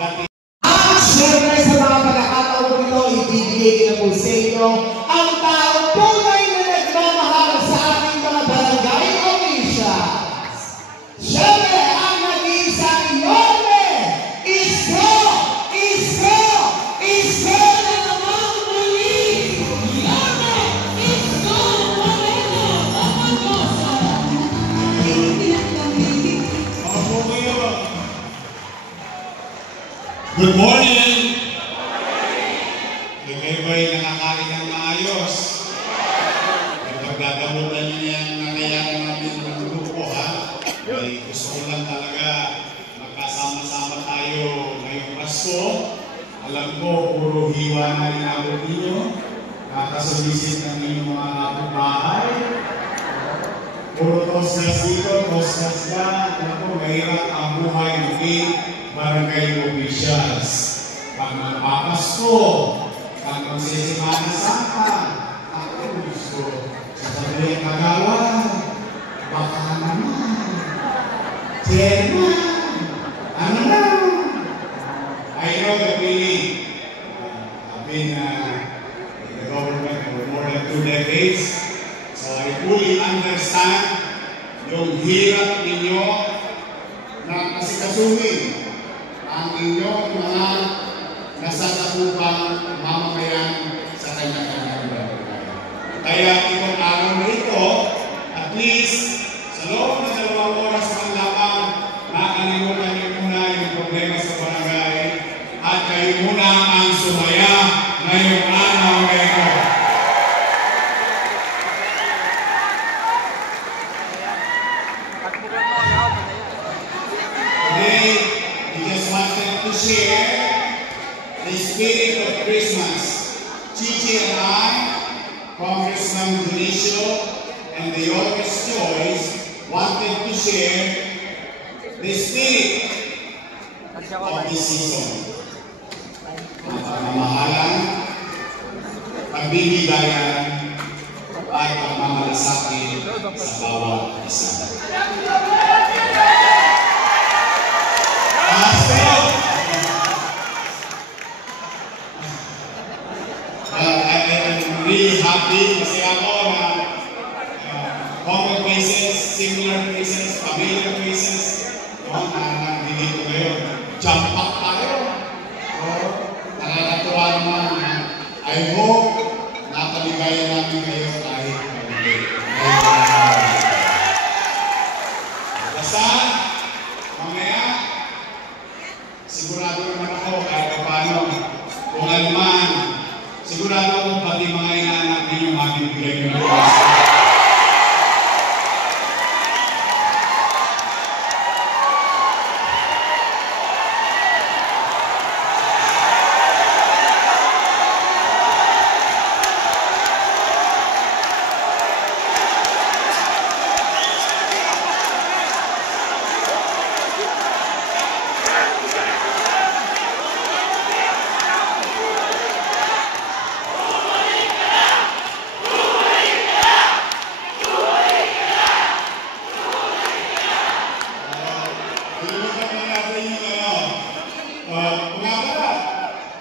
At syempre sa mga pagkakataon po ito, ibibigay ko na po sa inyo ang taong tunay na nagmamahal sa ating mga barangay officials. Syempre, ang nag-iisang Yorme, Isko na naman muli! Yorme, Isko Moreno, Omagosa! Good morning! Kayo ba'y nakakain ng maayos? Kapag dadamutan niyo yan na kaya namin ng grupo, ha? Ay gusto ko lang talaga magkasama-sama tayo ngayong Pasko. Alam ko, puro hiwa na inabot ninyo. Nakasulisit ng inyong mga kapitbahay. Puro tostas dito, tostas ka. Alam ko, mahirap ang buhay ng barangay officials. Pag magpapasko, pag magsisimana saka, ako gusto. Sasabihin kagawan, baka naman, chairman, ano na? I know the feeling. I've been in the government for more than 2 decades, so I fully understand yung hirap ninyo na kasikasuhin ang inyong mga nasasakupang mamamayan sa kanya-kanyang barangay. Kaya itong araw na ito, at least sa loob ng 2 oras man lamang, nakalimutan niyo muna yung problema sa barangay at kayo muna ang sumaya ngayong araw na ito. Today, we just wanted to share the spirit of Christmas. Chichi and I, Congressman Dionisio, and the Yorkers Choice wanted to share the spirit of this season. Ang pagmamahalan, pagbibigayan, at pagmamalasakit sa bawat isa. I'm really happy kasi ako na common faces, similar faces, familiar faces, na nandito ngayon. Jump up tayo. So, nakakatuwa naman. I hope napaligayan namin kayo kahit hindi. Basta, mamaya, sigurado naman ako kahit paano, kung ano man, sigurado ako pati mga inaanak ninyo mabibigay ko ng Pasko.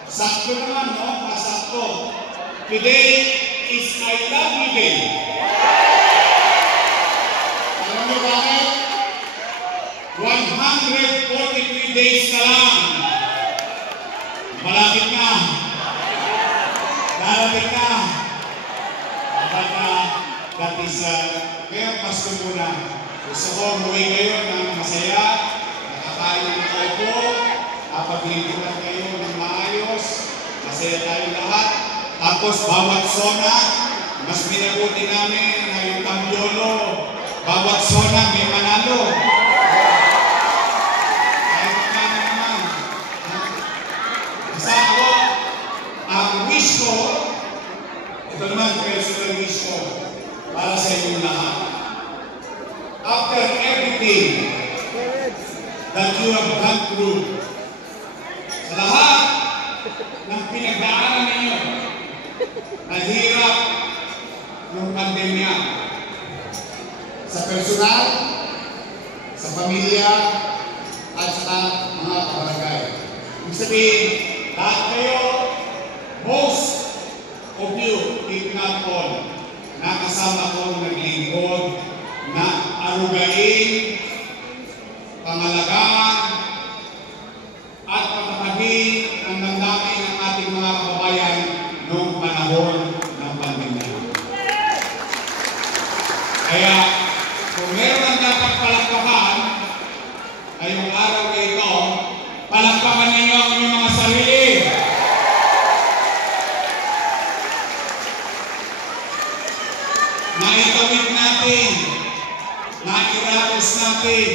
Sakto naman, no? Masakto. Today is I Love You Day. Alam mo bakit? 143 days na lang. Malapit na. Darating na. That is, kaya Pasko muna. Gusto ko umuwi kayo ng masaya, nakakain ng kayo po, kapag-lingkuran kayo ng maayos, masaya tayo lahat. Tapos bawat zona, mas minabuti namin ngayong Tamyolo. Bawat zona may manalo. Kahit magkano naman. Basta ako, ang wish ko, ito naman personal wish ko, para sa inyong lahat. After everything that you have gone through, sa lahat ng pinagdaanan ninyo, nahirap ng pandemya, sa personal, sa pamilya, at sa mga kabarangay. sabihin, lahat kayo, most of you, if not all, nakasama ko naglingkod na arugain, pangalagaan, at pagkakabing ang damdamin ng ating mga kababayan noong panahon ng pandemya. Kaya, kung meron ang dapat palakpakan, ay yung araw na ito, palakpakan ninyo ang inyong mga sarili. Naitawid natin, nairaos natin,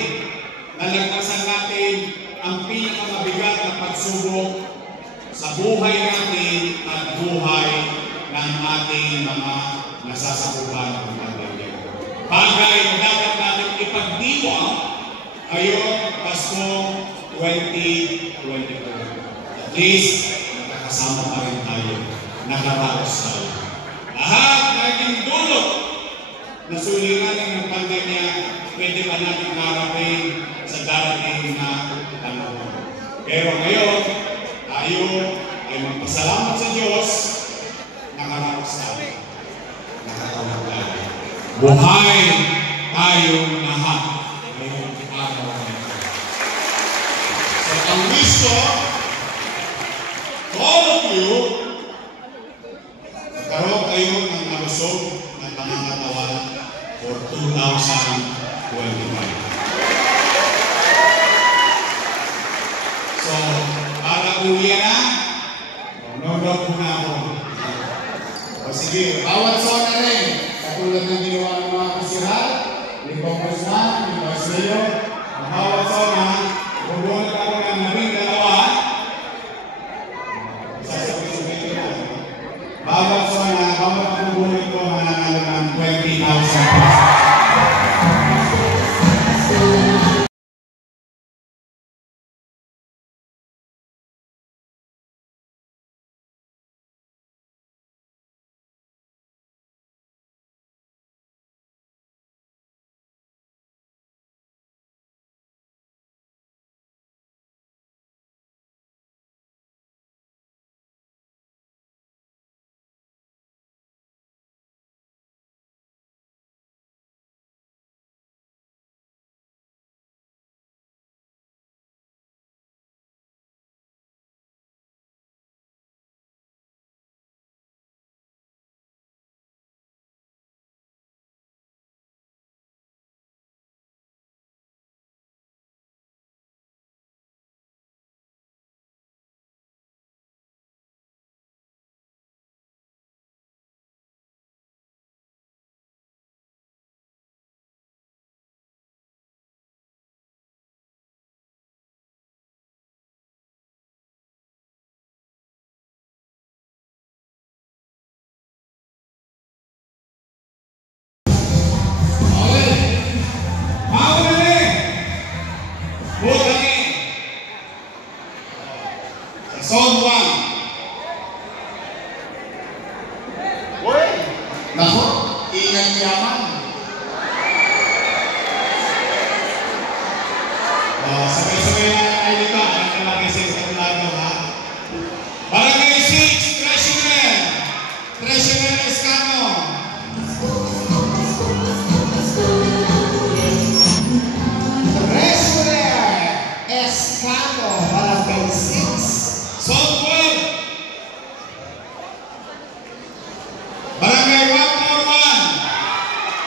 nalagpasan natin ang pinakamabigat na pagsubok sa buhay natin at buhay ng ating mga nasasakupan ng pandemya. Bagay na dapat natin ipagdiwang ngayong Pasko 2022. At least, nakakasama pa rin tayo, nakaraos tayo. Lahat na naging dulot na suliranin ng pandemya, pwede pa natin harapin sa darating na panahon. Pero ngayon, tayo ay magpasalamat sa Diyos, nakaraos tayo, nakatawag tayo. Buhay tayong lahat ngayong araw na ito. So, ang wish ko, to all of you, magkaroon kayo ng malusog ng pangangatawan for 2025. So, para uwi na, nonod po na ako. O sige, bawat zona rin. Katulad ng ginawa ng mga kusihal, ni Congressman, ni Vice Mayor, ang bawat zona, bubunod ako ng dalawa. Sasabi-sabi ko na. Bawat zona, bawat bubunod ko mananalo ng 20,000 pesos. Zone 1. Uy! Nako, ingat yaman. Sabay-sabay na kayo dito. Ang kalagay sa establado, ha? Barangay 6, Treasurer. Treasurer Escano. Treasurer Escano, Barangay 6. Zone 12. Barangay 141.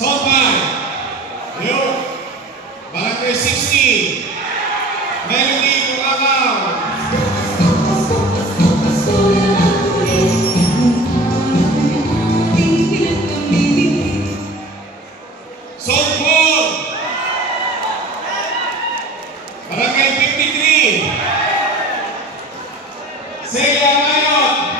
Zone 5. Ayun. Barangay 60. Melody Curacao. Zone 4. Barangay 53. Celia Mayot.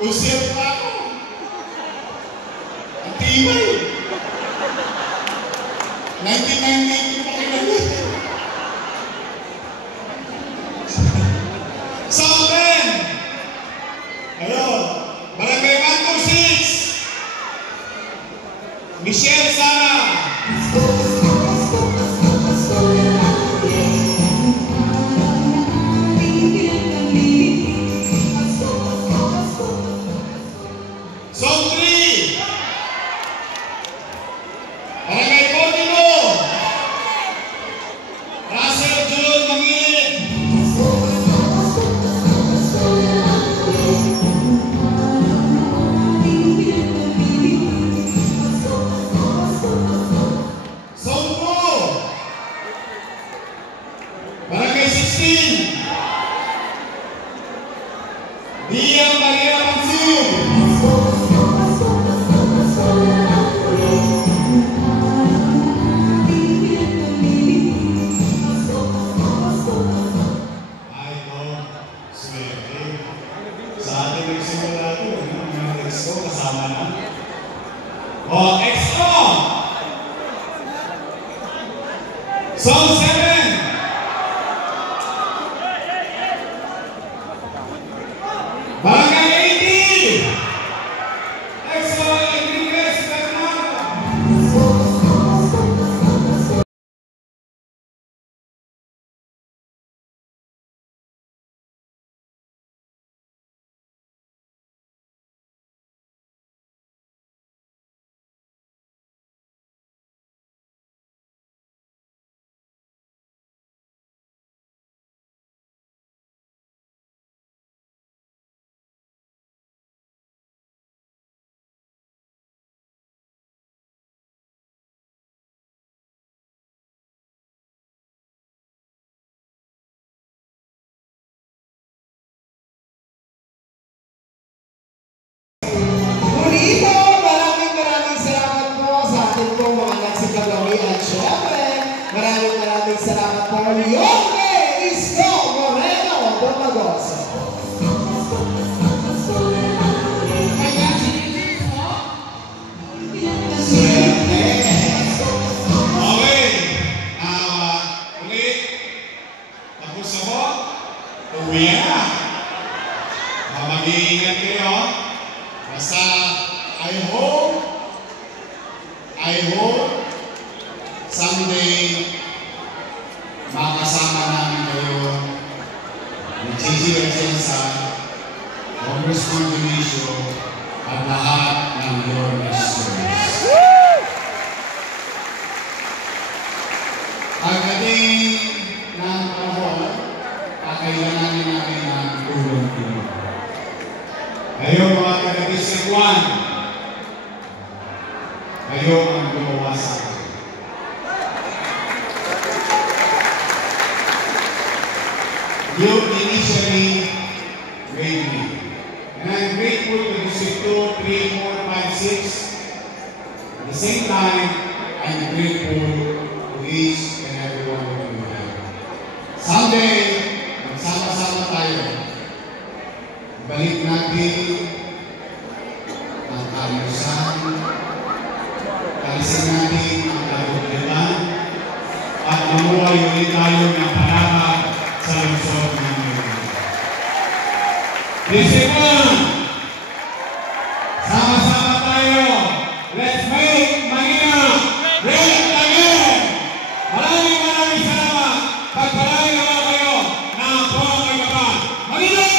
Kusip pa ako. Ang tibay. 1998 pa kailan. Southern. Ayun. Barangay 126. Michelle Sara. Zone 3. Barangay 42. Russell Julon Mangilid. Zone 4. Barangay 16. Dia Maria Mansur. Sa ating nagsimula ito, yung expo kasama na. O, expo! Zone 7! Barangay 80! Expo Enriquez Bernardo! Bonito, maraming salamat po sa ating pong mga nagsikagawi at syempre, maraming salamat po Yonge Isko Moreno Domagoso. Okay. Ulit. Tapos ako. Uwi na. Mag-iingat kayo. Basta, I hope, someday, makasama namin kayo ni Gigi Atienza, Congressman Dionisio, at lahat ng your listeners. Pagdating ng panahon, kakailanganin natin ang tulong nyo. Kayo mga taga-District 1, kayo ang gumawa sa akin. You initially made me. And I'm grateful to District 2, 3, 4, 5, 6. At the same time, I'm grateful to each and every one of you here. Someday, magsama-sama tayo. Balik natin ang kalusan, kalisin natin ang kaluglitan, at mamuhay ulit tayo ng pangarap sa lungsod ng Maynila. District 1, sama-sama tayo. Let's make Maynila great again! Maraming salamat. Pagpalain naman kayo na ako ang kaibaban. Maynila!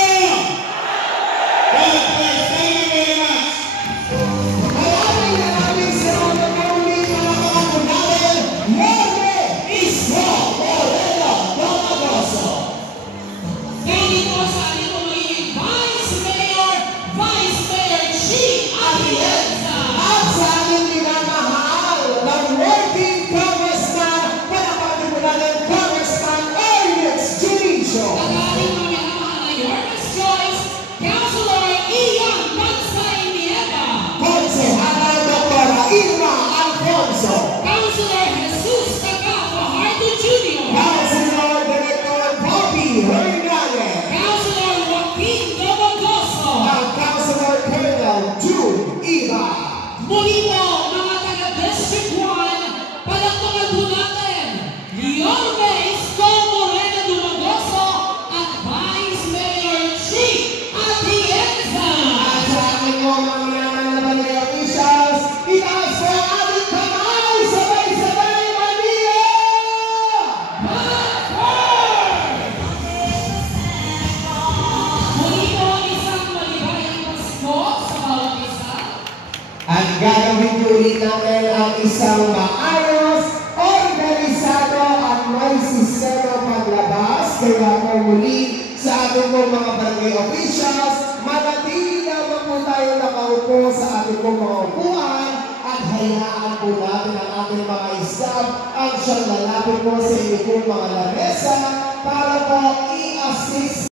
ng isang maayos, organisado at may sistema paglabas. Kaya po muli sa ating po mga barangay officials, manatili lamang po tayo nakaupo sa ating po mga upuan at hayaan po natin ang ating mga staff ang siyang lalapit po sa inyo po mga lamesa para po i-assist